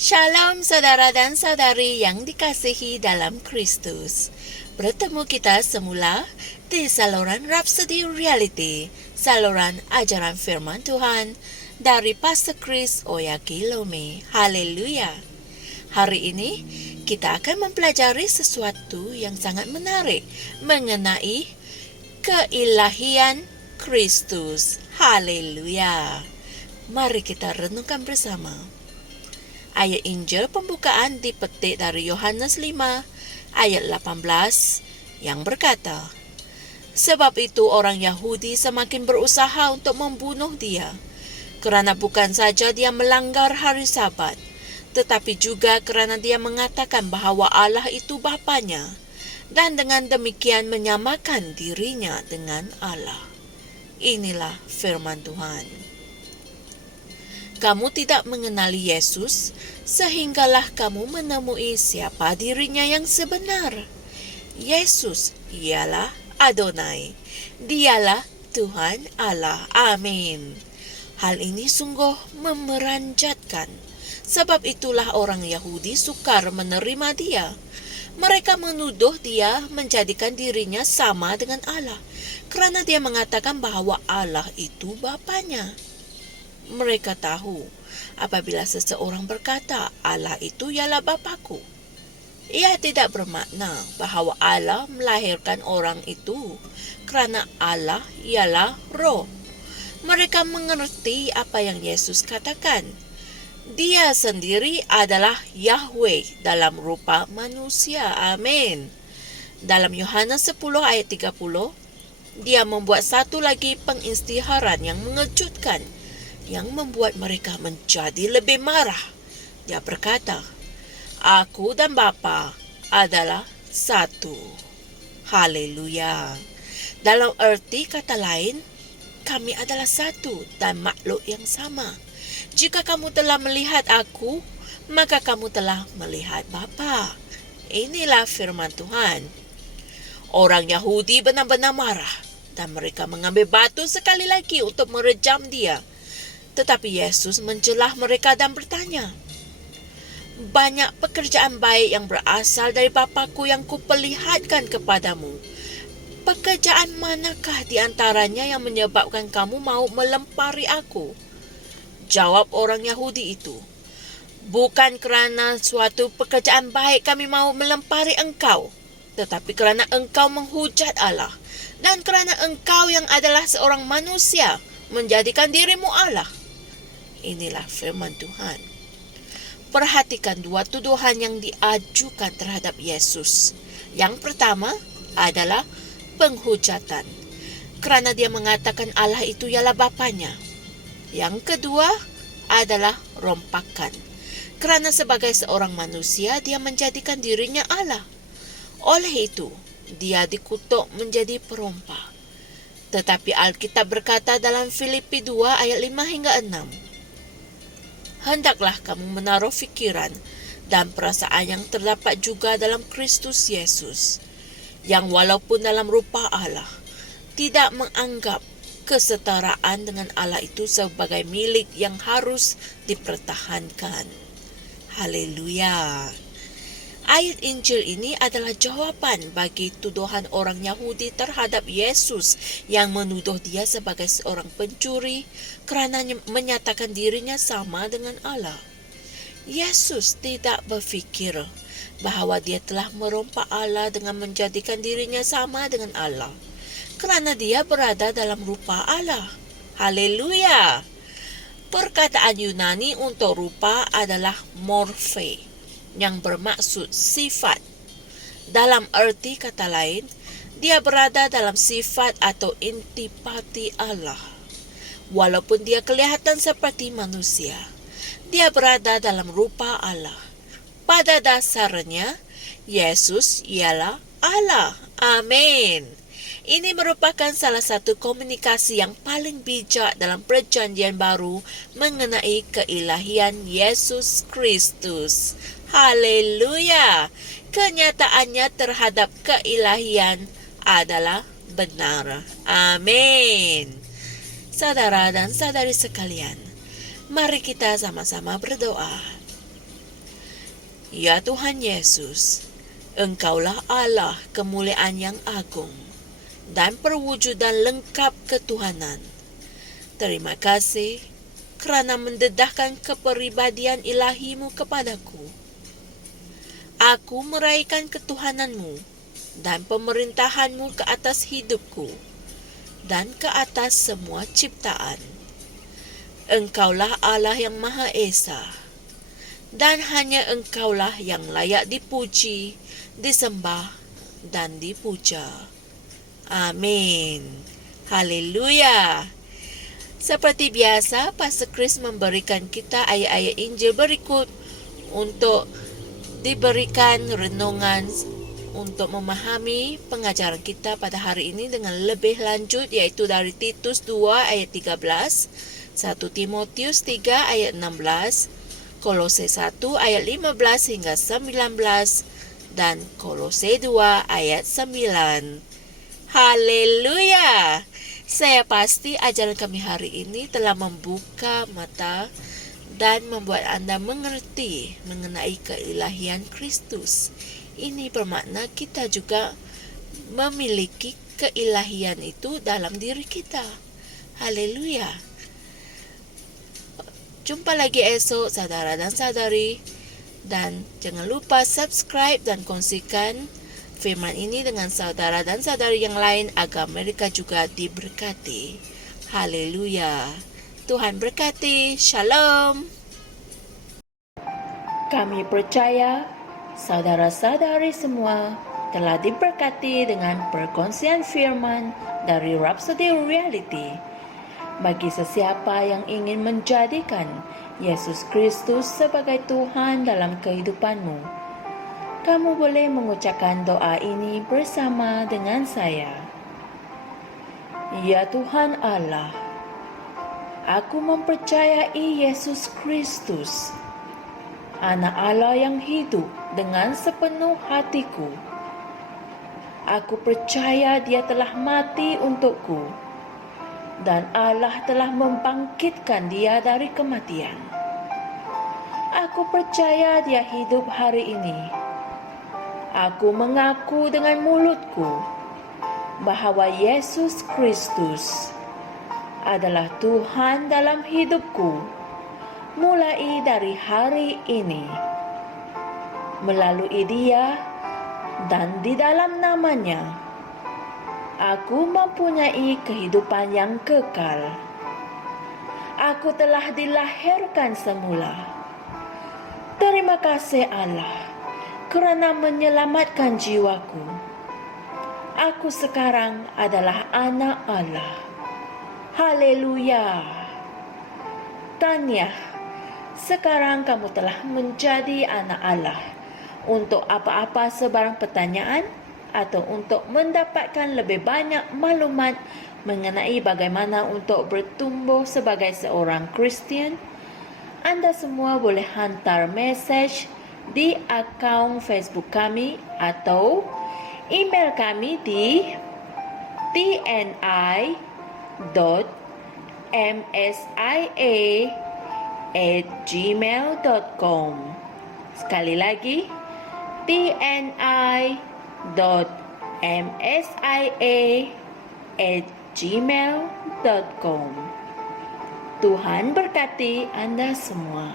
Shalom saudara dan saudari yang dikasihi dalam Kristus. Bertemu kita semula di saluran Rhapsody Reality, saluran ajaran firman Tuhan dari Pastor Chris Oyakilome. Haleluya. Hari ini kita akan mempelajari sesuatu yang sangat menarik mengenai keilahian Kristus. Haleluya. Mari kita renungkan bersama. Ayat Injil pembukaan dipetik dari Yohanes 5 ayat 18 yang berkata, "Sebab itu orang Yahudi semakin berusaha untuk membunuh dia, kerana bukan saja dia melanggar hari Sabat, tetapi juga kerana dia mengatakan bahawa Allah itu Bapanya, dan dengan demikian menyamakan dirinya dengan Allah." Inilah firman Tuhan. Kamu tidak mengenali Yesus, sehinggalah kamu menemui siapa dirinya yang sebenar. Yesus ialah Adonai. Dialah Tuhan Allah. Amin. Hal ini sungguh memeranjatkan. Sebab itulah orang Yahudi sukar menerima dia. Mereka menuduh dia menjadikan dirinya sama dengan Allah, kerana dia mengatakan bahawa Allah itu Bapanya. Mereka tahu apabila seseorang berkata Allah itu ialah Bapaku, ia tidak bermakna bahawa Allah melahirkan orang itu, kerana Allah ialah Roh. Mereka mengerti apa yang Yesus katakan. Dia sendiri adalah Yahweh dalam rupa manusia. Amin. Dalam Yohanes 10 ayat 30, dia membuat satu lagi pengisytiharan yang mengejutkan, yang membuat mereka menjadi lebih marah. Dia berkata, "Aku dan Bapa adalah satu." Haleluya. Dalam erti kata lain, kami adalah satu dan makhluk yang sama. Jika kamu telah melihat aku, maka kamu telah melihat Bapa. Inilah firman Tuhan. Orang Yahudi benar-benar marah, dan mereka mengambil batu sekali lagi untuk merejam dia. Tetapi Yesus mencelah mereka dan bertanya, "Banyak pekerjaan baik yang berasal dari Bapa-Ku yang kuperlihatkan kepadamu. Pekerjaan manakah di antaranya yang menyebabkan kamu mau melempari aku?" Jawab orang Yahudi itu, "Bukan kerana suatu pekerjaan baik kami mau melempari engkau, tetapi kerana engkau menghujat Allah, dan kerana engkau yang adalah seorang manusia menjadikan dirimu Allah." Inilah firman Tuhan. Perhatikan dua tuduhan yang diajukan terhadap Yesus. Yang pertama adalah penghujatan, kerana dia mengatakan Allah itu ialah Bapanya. Yang kedua adalah rompakan, kerana sebagai seorang manusia dia menjadikan dirinya Allah. Oleh itu, dia dikutuk menjadi perompak. Tetapi Alkitab berkata dalam Filipi 2 ayat 5 hingga 6, "Hendaklah kamu menaruh fikiran dan perasaan yang terdapat juga dalam Kristus Yesus, yang walaupun dalam rupa Allah, tidak menganggap kesetaraan dengan Allah itu sebagai milik yang harus dipertahankan." Haleluya. Ayat Injil ini adalah jawaban bagi tuduhan orang Yahudi terhadap Yesus yang menuduh dia sebagai seorang pencuri kerana menyatakan dirinya sama dengan Allah. Yesus tidak berfikir bahawa dia telah merompak Allah dengan menjadikan dirinya sama dengan Allah, kerana dia berada dalam rupa Allah. Haleluya. Perkataan Yunani untuk rupa adalah morphe, yang bermaksud sifat. Dalam erti kata lain, dia berada dalam sifat atau intipati Allah. Walaupun dia kelihatan seperti manusia, dia berada dalam rupa Allah. Pada dasarnya, Yesus ialah Allah. Amin. Ini merupakan salah satu komunikasi yang paling bijak dalam Perjanjian Baru mengenai keilahian Yesus Kristus. Haleluya. Kenyataannya terhadap keilahian adalah benar. Amin. Saudara dan saudari sekalian, mari kita sama-sama berdoa. Ya Tuhan Yesus, Engkaulah Allah kemuliaan yang agung dan perwujudan lengkap ketuhanan. Terima kasih kerana mendedahkan kepribadian ilahimu kepadaku. Aku meraihkan ketuhananmu dan pemerintahanmu ke atas hidupku dan ke atas semua ciptaan. Engkaulah Allah yang Maha Esa, dan hanya Engkaulah yang layak dipuji, disembah, dan dipuja. Amin. Haleluya. Seperti biasa, Pastor Chris memberikan kita ayat-ayat Injil berikut untuk diberikan renungan untuk memahami pengajaran kita pada hari ini dengan lebih lanjut, iaitu dari Titus 2 ayat 13, 1 Timotius 3 ayat 16, Kolose 1 ayat 15 hingga 19, dan Kolose 2 ayat 9. Haleluya! Saya pasti ajaran kami hari ini telah membuka mata dan membuat anda mengerti mengenai keilahian Kristus. Ini bermakna kita juga memiliki keilahian itu dalam diri kita. Haleluya! Jumpa lagi esok saudara dan saudari, dan jangan lupa subscribe dan kongsikan firman ini dengan saudara dan saudari yang lain agar mereka juga diberkati. Haleluya. Tuhan berkati. Shalom. Kami percaya saudara-saudari semua telah diberkati dengan perkongsian firman dari Rhapsody Reality. Bagi sesiapa yang ingin menjadikan Yesus Kristus sebagai Tuhan dalam kehidupanmu, kamu boleh mengucapkan doa ini bersama dengan saya. Ya Tuhan Allah, aku mempercayai Yesus Kristus, Anak Allah yang hidup dengan sepenuh hatiku. Aku percaya Dia telah mati untukku, dan Allah telah membangkitkan Dia dari kematian. Aku percaya Dia hidup hari ini. Aku mengaku dengan mulutku bahwa Yesus Kristus adalah Tuhan dalam hidupku mulai dari hari ini. Melalui Dia dan di dalam nama-Nya, aku mempunyai kehidupan yang kekal. Aku telah dilahirkan semula. Terima kasih Allah kerana menyelamatkan jiwaku. Aku sekarang adalah anak Allah. Haleluya. Tanya, sekarang kamu telah menjadi anak Allah. Untuk apa-apa sebarang pertanyaan atau untuk mendapatkan lebih banyak maklumat mengenai bagaimana untuk bertumbuh sebagai seorang Kristian, anda semua boleh hantar mesej di akaun Facebook kami atau email kami di tni.msia@gmail.com. Sekali lagi, tni.msia@gmail.com. Tuhan berkati anda semua.